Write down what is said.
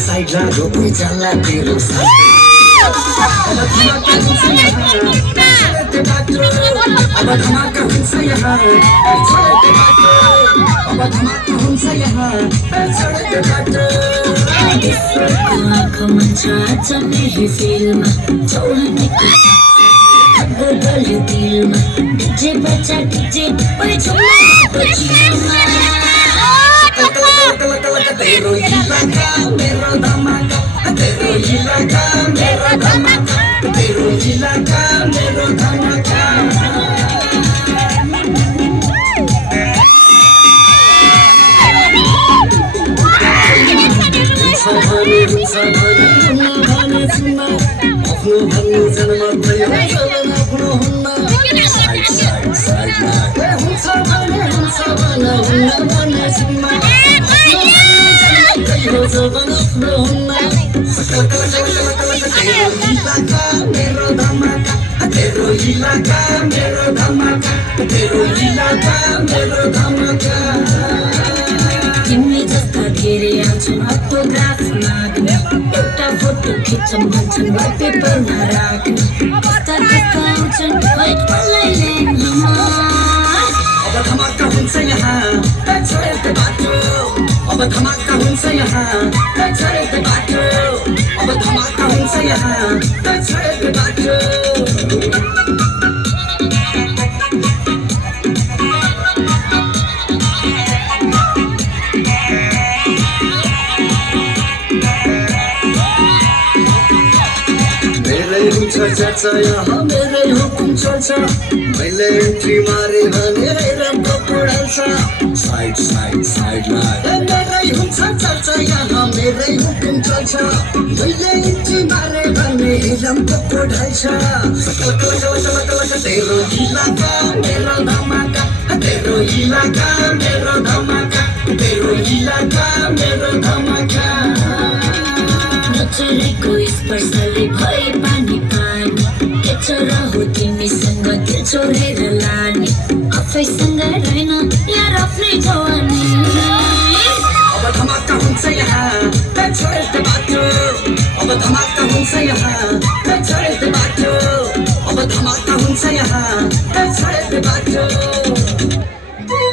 Side lag, rope chala tero side. अब धमाका हुन्छ यहाँ चढ्दै बाटो अब धमाका हुन्छ यहाँ चढ्दै बाटो आँखामा छ मेरी फिल्ममा चौहानेको गल्यो दिलमा डीजे बच्चा डीजे ओए झुमा तेरो इलाका मेरो धमाका तेरो इलाका मेरो धमाका तेरो इलाका मेरो धमाका आफ्नो भन्नु जन्म भयो आफ्नो हुन्न साइड हुन्छ भने हुन्न भने सुनमा यो जवन आफ्नो हुन्न मेरो धमाका तेरो इलाका मेरो धमाका तेरो इलाका मेरो धमाका तिमी जस्ता धेरै आउँछन् अटोग्राफ माग्ने एउटा फोटो खिच्छन् भन्छन् पेपरमा राख्ने कस्ता कस्ता आउँछन् वाइटलाई ल्यान्डमा अब धमाका हुन्छ यहाँ चढ्दै बाटो अब धमाका हुन्छ यहाँ चढ्दै बाटो अब धमाका हुन्छ यहाँ चढ्दै बाटो चर्चा यहाँ मेरै हुकुम चल्छ मैले एन्ट्री मारे भने राम्रो पढाउँछ साइडमा मेरै हुन्छ चर्चा यहाँ मेरै हुकुम चल्छ मैले एन्ट्री मारे भने राम्रो पढाउँछ तेरो इलाका मेरो धमाका तेरो इलाका मेरो धमाका तेरो इलाका मेरो धमाका नचरेको स्पर्शले भए पानी के छोरा हो तिमीसँग दिल छोडेर लाने आफैसँग रहेन यार आफ्नै जवानी अब धमाका हुन्छ यहाँ चढ्दै बाटो अब धमाका हुन्छ यहाँ